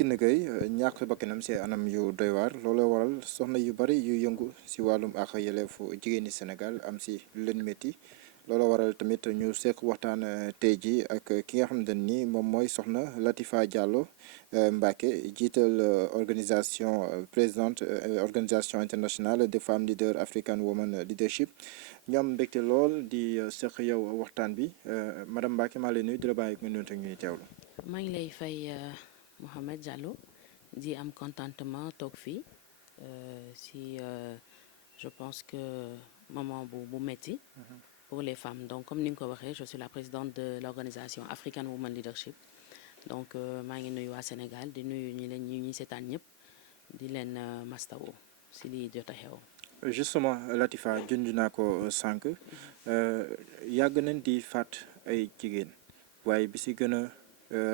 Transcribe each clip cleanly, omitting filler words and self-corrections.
Kiné Gaye ñàkk bakkanam si anam yu doy waar looloo waral soxna yu bari yu yëngu si wàllum ak yelleefu jigéen ñi Sénégal am si lu leen métti looloo waral tamit ñu seq waxtaan tey ji ak ki nga xamante ni moom mooy soxna Latifa Diallo Mbacké jiital présidente organisation internationale des femmes leaders African Women Leadership ñu am mbégte lool di seq yow waxtaan bi madame Mbacké maa lay nuyu di la bàyyi nga nuyu ak ñuy teewlu. maa ngi lay fay Mohamed Diallo di am contentement toog fii si je pense que moment bu metti pour les femmes donc comme ni nga ko waxee je suis la présidente de l'organisation African Women Leadership donc maa ngi nuyu waa Sénégal di nuyu ñi seetaan ñëpp di leen mastawo si li jot a xew. Justement Latifa junj naa ko sànq yàgg nañ di faat ay jigéen waaye bi si gën a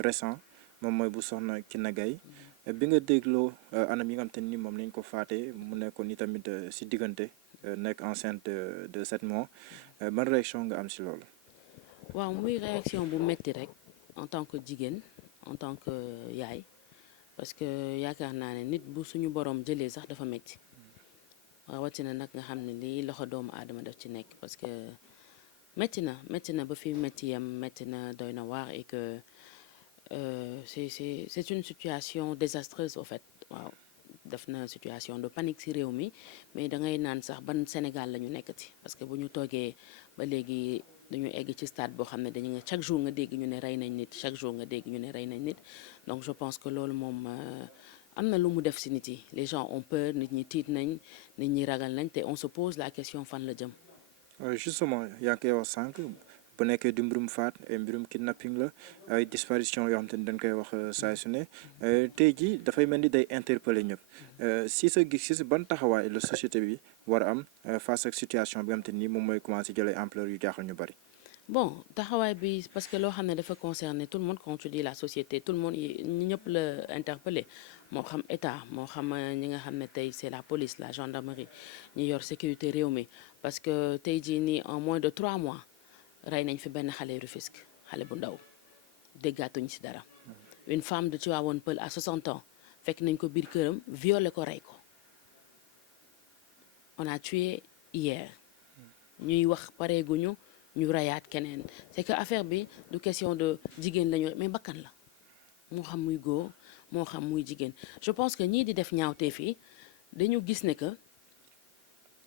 récent moom mooy bu soxna Kiné Gaye bi nga dégloo anam yi nga xam te ni moom lañ ko faatee mu nekkoon ni tamit si diggante nekk enceinte de 7 mois ban réaction nga am si loolu. waaw muy réaction bu metti rek en tant que jigéen en tant que yaay parce que yaakaar naa ne nit bu suñu borom jëlee sax dafa metti rawatina nag nga xam ne lii loxo doomu aadama daf ci nekk parce que metti na ba fi metti yam metti na doy na waar et que c'est une situation désastreuse au fait waaw def na situation de panique ci réew mi mais da ngay naan sax ban Sénégal la ñu nekkati parce que bu ñu toogee ba léegi dañu egg ci stade boo xam ne dañu nga chaque jour nga dégg ñu ne rey nañ nit chaque jour nga dégg ñu ne rey nañ nit donc je pense que loolu moom am na lu mu def ci nit yi les gens ont peur nit ñi tiit nañ nit ñi ragal nañ te on se pose la question fan la jëm. Justement yaa ngi koy wax sànq bu nekkee di mbirum faat ay mbirum kidnapping la ay disparition yoo xam te ni dañ koy wax saa su ne tey jii dafay mel ni day interpeller ñëpp si sa gis-gis ban taxawaay la société bi war a am face ak situation bi nga xam te ni moom mooy commencé jëlee ampleur yu jaaxal ñu bari. bon taxawaay bi parce que loo xam ne dafa concerner tout le monde quand tu dis la société tout le monde ñi ñëpp la interpeller moo xam état moo xam ñi nga xam ne tey c'est la police la gendarmerie ñi yor sécurité réew mi parce que tey jii nii en moins de 3 mois rey nañ fi benn xale Rufisque xale bu ndaw déggaatuñ ci dara une femme de Tivaouane Peulh à 60 ans fekk nañ ko biir këram violé ko rey ko on a tué hier ñuy wax pareeguñu ñu rayaat keneen c'est que affaire bi du question de jigéen lañu mais bakkan la moo xam muy góor moo xam muy jigéen je pense que ñii di def ñaawteef yi dañu gis ne que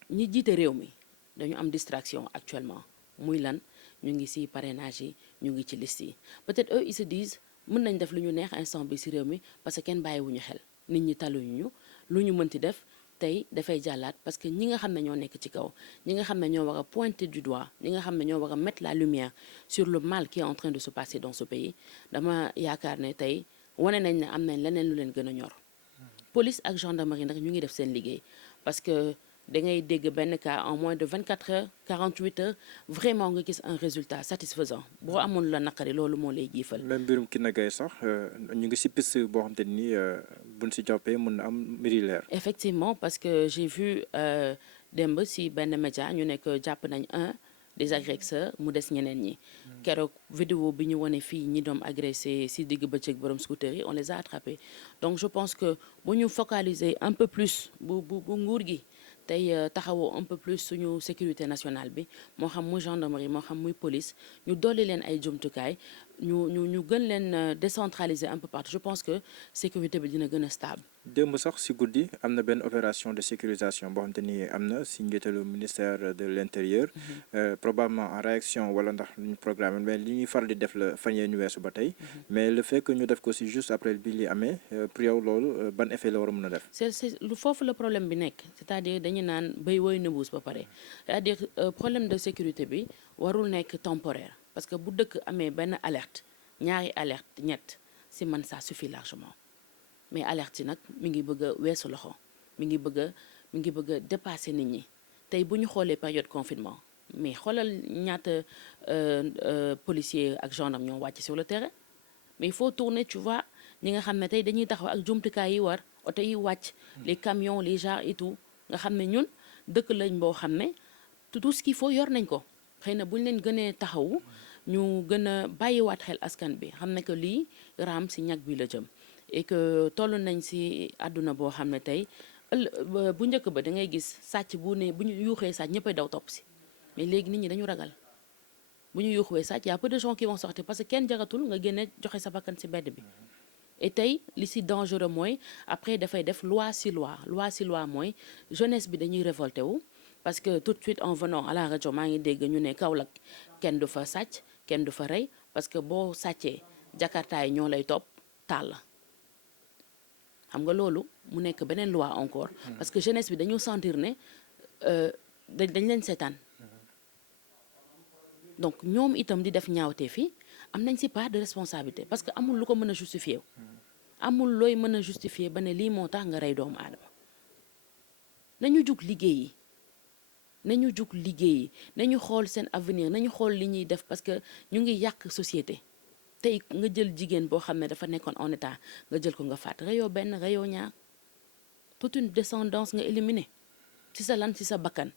ñi jiite réew mi dañu am distraction actuellement muy lan ñu ngi ci parrainage yi ñu ngi ci liste yi peut-être eux ils se disent mën nañ def lu ñu neex instant bi ci réew mi parce que kenn bàyyiwuñu xel nit ñi taluñu lu ñu mënti def tey dafay jàllaat parce que ñi nga xam ne ñoo nekk ci kaw ñi nga xam ne ñoo war a pointer du doigt ñi nga xam ne ñoo war a mettre la lumière sur le mal qui est en train de se passer dans ce pays dama yaakaar ne tey wane nañ ne am nañ leneen lu leen gën a ñor police ak gendarmerie nag ñu ngi def seen liggéey parce que da ngay dégg benn cas en moins de 24 heures 48 heures vraiment nga gis un résultat satisfaisant boo amoon la naqari loolu moo lay jiifal. même mbirum Kiné Gaye sax ñu ngi ci piste boo xam te ni buñ ci jàppee mën na am mbiri leer. effectivement parce que j'ai vu démb ci benn média ñu nekk jàpp nañ un des agresseurs mu des ñeneen ñi. keroog vidéo bi ñu wane fii ñi doom agressé ci digg bëccëg borom scooter yi on les a attrapés donc je pense que bu ñu focaliser un peu plus bu nguur gi. tey taxawoo un peu plus suñu sécurité nationale bi moo xam muy gendarmerie moo xam muy police ñu dolli leen ay jumtukaay ñu gën leen décentraliser un peu partout je pense que sécurité bi dina gën a stable. démb sax ci guddi am na benn opération de sécurisation boo xam te ni am na ci njiitalu ministère de l'intérieur. Probablement en réaction wala ndax lu ñu programme mais li ñuy faral di def la fan yee ñu weesu ba tey. mais le fait que ñu def ko ci juste après bi li amee pour yow loolu ban effet la war a mën a def. c'est lu foofu la problème bi nekk c'est-à-dire dañu naan béy woy na mbuus ba pare c'est-à-dire problème de sécurité bi warul nekk temporaire parce que bu dëkk amee benn alerte ñaari alerte ñett ci man ça suffit largement mais alerte yi nag mi ngi bëgg a weesu loxo mi ngi bëgg a dépasser nit ñi tey bu ñu xoolee période confinement mais xoolal ñaata policiers ak gendarmes ñoo wàcc sur le terrain mais il faut tourner tu vois ñi nga xam ne tey dañuy taxaw ak jumtukaay yi war oto yi wàcc les camions les chars et tout nga xam ne ñun dëkk lañ boo xam ne tout ce qu'il faut yor nañ ko xëy na bu ñu leen gënee taxawu ñu gën a bàyyiwaat xel askan bi xam ne que lii raam ci ñag bi la jëm et que toll nañ ci àdduna boo xam ne tey bu njëkk ba da ngay gis sàcc bu ñu yuuxee sàcc ñëppay daw topp si mais léegi nit ñi dañu ragal bu ñu yuuxuwee sàcc y a peu de gens qui vont sortir parce que kenn jaratul nga génne joxe sa bakkan ci mbedd bi et tey li ci dangereux mooy après dafay def loi ci loi mooy jeunesse bi dañuy révolté wu parce que tout de suite en venant à la rajo maa ngi dégg ñu ne Kaolack kenn du fa sàcc kenn du fa rey parce que boo sàccee jakarta yi ñoo lay topp taal la xam nga loolu mu nekk beneen loi encore parce que jeunesse bi dañoo sentir ne dañ leen seetaan donc ñoom itam di def ñaawtee fii am nañ ci part de responsabilité parce que amul lu ko mën a justifier amul looy mën a justifier ba ne lii moo tax nga rey doomu aadama nañu jug liggéeyi nañu xool seen avenir nañu xool li ñuy def parce que ñu ngi yàq société tey nga jël jigéen boo xam ne dafa nekkoon en état nga jël ko nga faat reyoo benn reyoo ñaar toute une descendance nga éliminer ci sa lan ci sa bakkan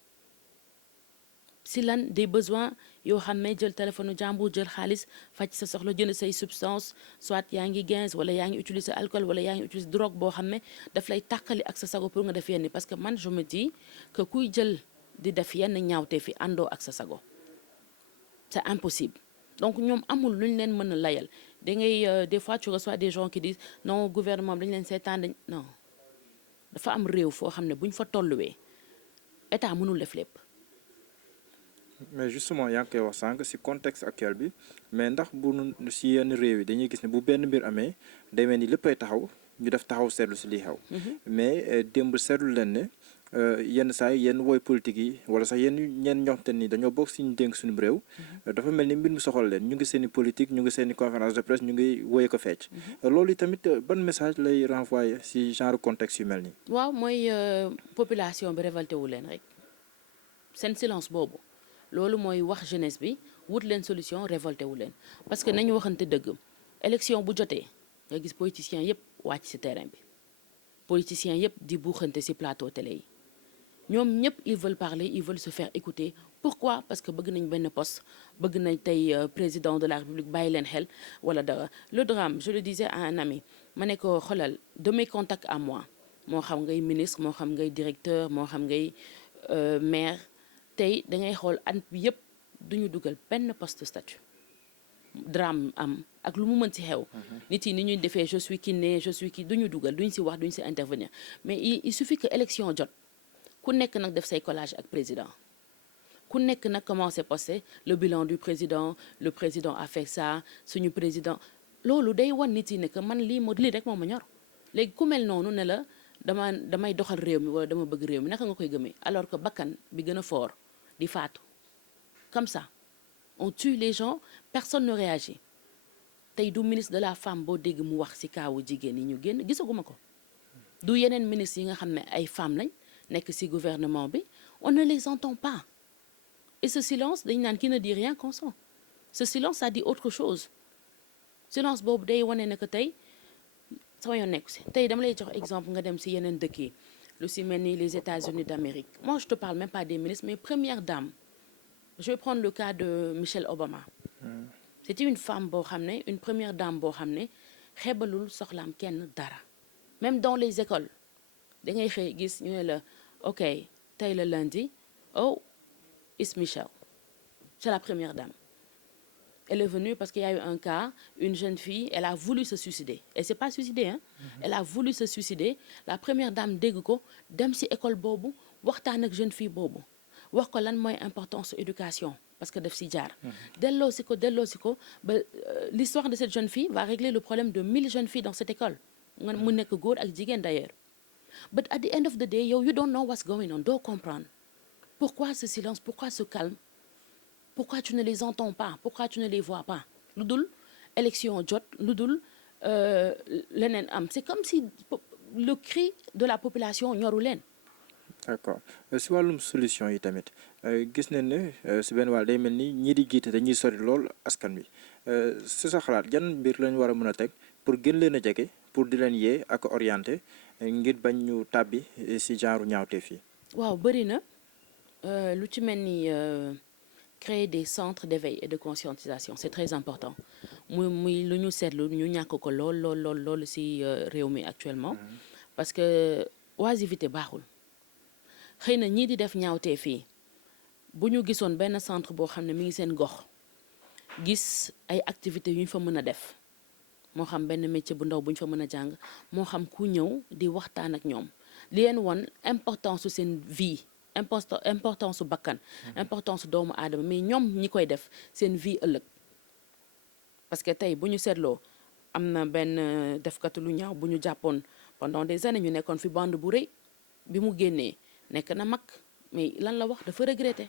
si lan des besoins yoo xam ne jël téléphone jàmbur jël xaalis faj sa soxla jënd say substance soit yaa ngi gaz wala yaa ngi utiliser alcool wala yaa ngi utiliser drogue boo xam ne daf lay tàqali ak sa sago pour nga def yenn parce que man je me dis que kuy jël di def yenn ñaawte fi àndoo ak sa sago c'est impossible donc ñoom amul lu ñu leen mën a layal da ngay des fois tu reçois des gens qui disent non gouvernement dañ leen seetaan dañ non dafa am réew foo xam ne bu ñu fa tolluwee état mënul def lépp. mais justement yaa ngi koy wax sànq ci contexte actuel bi mais ndax bu ci yenn réew yi dañuy gis ne bu benn mbir amee day mel ni léppay taxaw ñu def taxaw seetlu ci lii xew. mais démb seetlu leen ne yenn saa yi yenn woy politique yi wala sax ñenn ñoo xamante ni dañoo bokk ci ñu dénk suñu réew. dafa mel ni mbir mi soxal leen ñu ngi seen i politique ñu ngi seen i conférence de presse ñu ngi woye ko fecc. loolu tamit ban message lay renvoyer ci genre contexte yu mel nii. waaw mooy population bi révolté wu leen rek seen silence boobu. loolu mooy wax jeunesse bi wut leen solution révolté wu leen parce que nañu waxante dëgg élection bu jotee nga gis politiciens yëpp wàcc ci terrain bi politiciens yëpp di buuxante ci plateau télé yi ñoom ñëpp ils veulent parler ils veulent se faire écouter pourquoi parce que bëgg nañ benn poste bëgg nañ tey président de la république bàyyi leen xel wala dara le drame je le disais à un ami ma ne ko xoolal de mes contacts à moi moo xam ngay ministre moo xam ngay directeur moo xam ngay maire tey dangay xool at bi yëpp duñu dugal benn poste statut drame am ak lu mu mën ci xew nit yi ni ñuy defee je suis kiné je suis ki duñu dugal duñ ci wax duñ ci intervenir mais il suffit que élection jot ku nekk nag def say collage ak président ku nekk nag commencé poster le bilan du président le président a fait ça suñu président loolu day wan nit yi ne que man lii rek moo ma ñor léegi ku mel noonu ne la damay doxal réew mi wala dama bëgg réew mi naka nga koy gëmee alors que bakkan bi gën a fort di faatu comme ça on tue les gens personne ne réagit tey du ministre de la femme boo dégg mu wax ci kaawu jigéen yi ñu génn gisaguma ko du yeneen ministres yi nga xam ne ay femmes lañ nekk ci gouvernement bi on ne les entend pas et ce silence dañ naan qui ne dit rien consent ce silence ça dit autre chose silence boobu day wane ne que tey sama yoon nekku ci tey dama lay jox exemple nga dem ci yeneen dëkk yi lu ci mel ni les États-Unis d'Amérique moi je te parle même pas des ministres mais première dame je vais prendre le cas de Michelle Obama c'était une femme boo xam ne une première dame boo xam ne xeebalul soxlaam kenn dara même dans les écoles da ngay xëy gis ñu ne la ok tey le lundi oh it's Michelle c'est la première dame elle est venue parce qu'il y a eu un cas une jeune fille elle a voulu se suicider elle s'est pas suicidée hein elle a voulu se suicider la première dame dégg ko dem ci école boobu waxtaan ak jeune fille boobu wax ko lan mooy importance éducation parce que daf ci jaar delloo si ko ba l'histoire de cette jeune fille va régler le problème de 1000 jeunes filles dans cette école nga mu nekk góor ak jigéen d'ailleurs but at the end of the day yow you don't know what's going on doo comprendre pourquoi ce silence pourquoi ce calme pourquoi tu ne les entends pas pourquoi tu ne les vois pas lu dul élection jot lu dul leneen am c'est comme si le cri de la population ñoru leen. d'accord si wàllum solution yi tamit gis nañ ne si benn wàll day mel ni ñii di jiite dañuy sori lool askan wi si sa xalaat yan mbir lañ war a mën a teg pour gën leen a jege pour di leen yee ak orienter ngir bañ ñu tàbbi si genre ñaawteef yi. waaw bëri na lu ci mel ni créer des centres d'éveil et de conscientisation c'est très important muy lu ñu seetlu ñu ñàkk ko lool ci réew mi actuellement parce que oisiveté baaxul xëy na ñii di def ñaawtee fii bu ñu gisoon benn centre boo xam ne mi ngi seen gox gis ay activités yu ñu fa mën a def moo xam benn métier bu ndaw bu ñu fa mën a jàng moo xam ku ñëw di waxtaan ak ñoom li leen wan importance su seen vie importance su bakkan importance su doomu aadama mais ñoom ñi koy def seen vie ëllëg parce que tey bu ñu seetloo am na benn defkatu lu ñaaw bu ñu jàppoon pendant des années ñu nekkoon fi bande bu rëy bi mu génnee nekk na mag mais lan la wax dafa regretter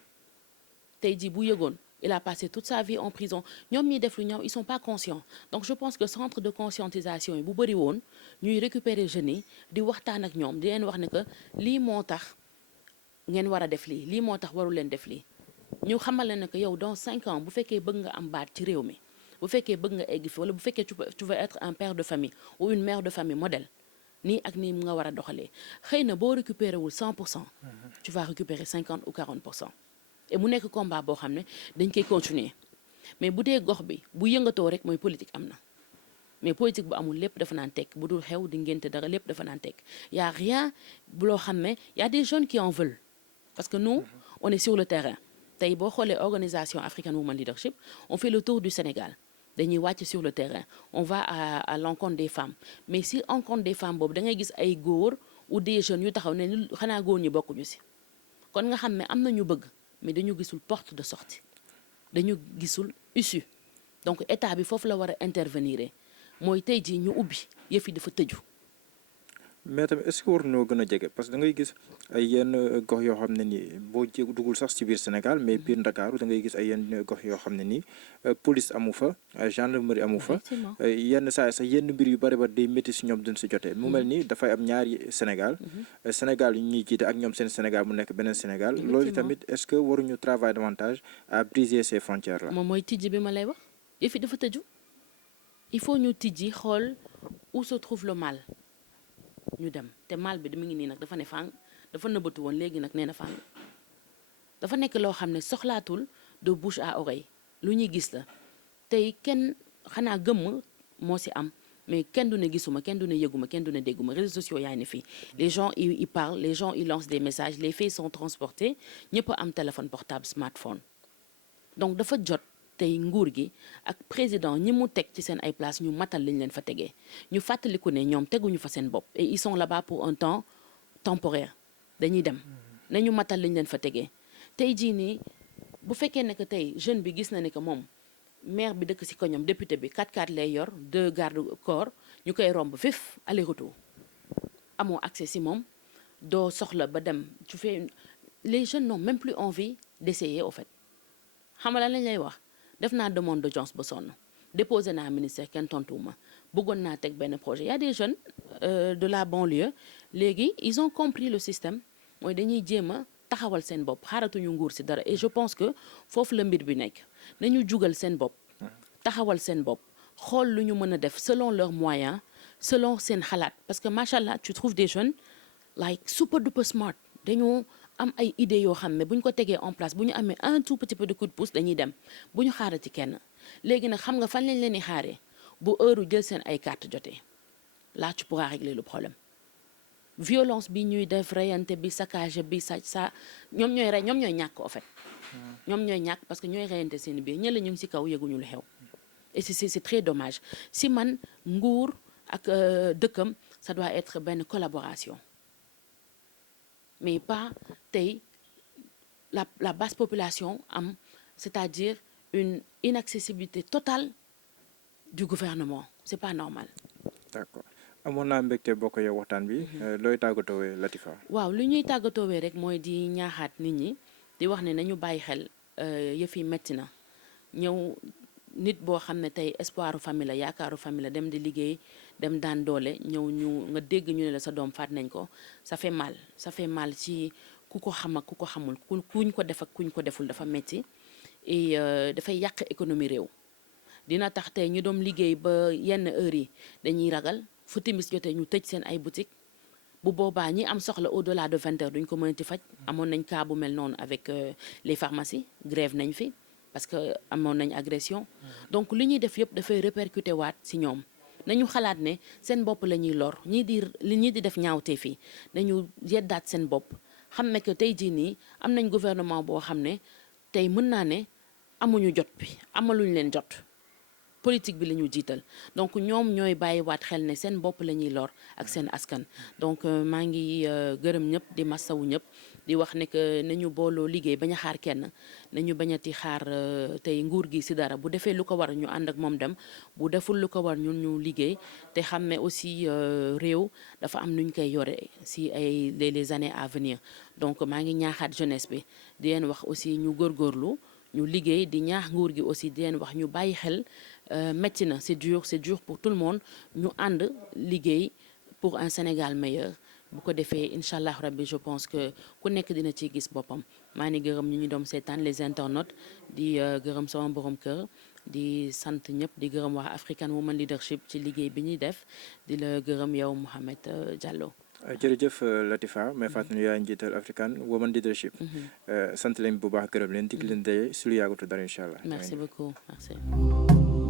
tey jii bu yëgoon il a passé toute sa vie en prison ñoom ñiy def lu ñaaw ils sont pas conscients donc je pense que centre de conscientisation yi bu bëri woon ñuy récupérer jeunes yi di waxtaan ak ñoom di leen wax ne que lii moo tax ngeen war a def lii moo tax waru leen def lii ñu xamal leen ne que yow dans 5 ans bu fekkee bëgg nga am baat ci réew mi bu fekkee bëgg nga egg fi wala bu fekkee tu veux être un père de famille ou une mère de famille modèle nii ak nii mu nga war a doxalee xëy na boo récupéré wul 100% tu vas récupérer 50 ou 40% et mu nekk combat boo xam ne dañ koy continuer mais bu dee gox bi bu yëngatoo rek mooy politique am na mais politique bu amul lépp dafa naan tekk bu dul xew di ngénte dara lépp dafa naan tekk y a rien bu loo xam ne y a des jeunes qui en veulent parce que nous on est sur le terrain tey boo xoolee organisation African Women Leadership on fait le tour du Sénégal dañuy wàcc sur le terrain on va à l'encontre des femmes mais si encontre des femmes boobu da ngay gis ay góor ou des jeunes yu taxaw ne xanaa góor ñi bokkuñu si kon nga xam ne am na ñu bëgg mais dañu gisul porte de sortie dañu gisul issue donc état bi foofu la war a intervenir mooy tey jii ñu ubbi yëf yi dafa tëju. mais tamit est-ce que war noo gën a jege parce que da ngay gis ay yenn gox yoo xam ne nii boo jéeg dugul sax ci biir Sénégal mais biir Ndakaaru da ngay gis ay yenn gox yoo xam ne nii police amu fa gendarmerie amu fa yenn saa sax yenn mbir yu bari ba day métti ci ñoom duñ ci jotee mu mel ni dafay am ñaari Sénégal Sénégal yu ñuy jiite ak ñoom seen Sénégal mu nekk beneen Sénégal loolu tamit est-ce que waruñu travailler davantage à briser ces frontières là. moom mooy tijji bi ma lay wax yëf yi dafa tëju il faut ñu tijji xool où se trouve le mal ñu dem te mal bi mu ngi nii nag dafa ne fang dafa nëbbatu woon léegi nag nee na fang dafa nekk loo xam ne soxlaatul de bouche à oreille lu ñuy gis la tey kenn xanaa gëmm moo ci am mais kenn du ne gisuma kenn du ne yëguma kenn du ne dégguma réseaux sociaux yaa ni fii les gens ils parlent les gens ils lancent des messages les faits sont transportés ñëpp a am téléphone portable smartphone donc dafa jot tey nguur gi ak président ñi mu teg ci seen ay place ñu matal liñ leen fa tegee ñu fàttaliku ne ñoom teguñu fa seen bopp et ils sont là-bas pour un temps temporaire dañuy dem nañu matal liñ leen fa tegee tey jii nii bu fekkee ne que tey jeune bi gis na ne que moom maire bi dëkk ci koñam député bi 4x4 lay yor 2 garde corps ñu koy romb vif aller retour amoo accès ci moom doo soxla ba dem tu fais les jeunes n'ont même plus envie d'essayer au fait xam nga lan lañ lay wax def naa demande d'audience ba sonn déposé naa ministère kenn tontuwuma bëggoon naa teg benn projet y a des jeunes de la banlieue léegi ils ont compris le système mooy dañuy jéem a taxawal seen bopp xaaratuñu nguur ci dara et je pense que foofu la mbir bi nekk nañu jugal seen bopp taxawal seen bopp xool lu ñu mën a def selon leurs moyens selon seen xalaat parce que machallah tu trouves des jeunes like super duper smart dañoo am ay idées yoo xam ne bu ñu ko tegee en place bu ñu amee un tout petit peu de coup de pouce dañuy dem bu ñu xaarati kenn léegi nag xam nga fan lañ leen di xaaree bu heure jël seen ay carte jotee là tu pourras régler le problème violence bi ñuy def reyante bi saccage bi sa ñoom ñooy rey ñoom ñooy ñàkk en fait ñoom ñooy ñàkk parce que ñooy reyante seen biir ñële ñu ngi ci kaw yëguñu lu xew et c'est très dommage si man nguur ak dëkkam ça doit être benn collaboration mais pas tey la basse population am c'est-à-dire une inaccessibilité totale du gouvernement c'est pas normal. D'accord amoon naa mbégte bokk yow waxtaan bi looy tàggatoowee Latifa. waaw lu ñuy tàggatoowee rek mooy di ñaaxaat nit ñi di wax ne nañu bàyyi xel yëf yi metti na ñëw nit boo xam ne tey espoiru famille la yaakaaru famille la dem di liggéey dem daan doole ñëw ñu nga dégg ñu ne la sa doom faat nañ ko ça fait mal ci ku ko xam ak ku ko xamul kuñ ko def ak kuñ ko deful dafa metti et dafay yàq économie réew dina tax tey ñu doom liggéey ba yenn heures yi dañuy ragal fu timis jotee ñu tëj seen ay boutique bu boobaa ñi am soxla au-delà de 20 heures duñ ko mënati faj amoon nañ cas bu mel noonu avec les pharmacies grève nañ fi parce que amoon nañ agression donc li ñuy def yëpp dafay répercuter waat ci ñoom nañu xalaat ne seen bopp la ñuy lor ñii di def ñaawte fii nañu yeddaat seen bopp xam ne que tey jii nii am nañ gouvernement boo xam ne tey mën naa ne amuñu jot bi amaluñ leen jot politique bi la ñu jiital donc ñoom ñooy bàyyiwaat xel ne seen bopp la ñuy lor ak seen askan donc maa ngi gërëm ñëpp di massawu ñëpp di wax ne que nañu booloo liggéey bañ a xaar kenn nañu bañati xaar tey nguur gi ci dara bu defee lu ko war ñu ànd ak moom dem bu deful lu ko war ñun ñu liggéey te xam ne aussi réew dafa am nuñ koy yore ci les années à venir donc maa ngi ñaaxaat jeunesse bi di leen wax aussi ñu góorgóorlu ñu liggéey di ñaax nguur gi aussi di leen wax ñu bàyyi xel métti na c'est dur pour tout le monde ñu ànd liggéey pour un Sénégal meilleur bu ko defee incha allah rabbi je pense que ku nekk dina ci gis boppam maa ngi gërëm ñu doom seetaan les internautes di gërëm sama borom kër di sant ñëpp di gërëm waa African Women Leadership ci liggéey bi ñuy def di la gërëm yow Mouhamed Diallo. jërëjëf Latifa may fàttali yaay njiital African Women Leadership. sant leen bu baax gërëm leen dig leen daje su lu yàggatu dara incha allah. merci beaucoup merci.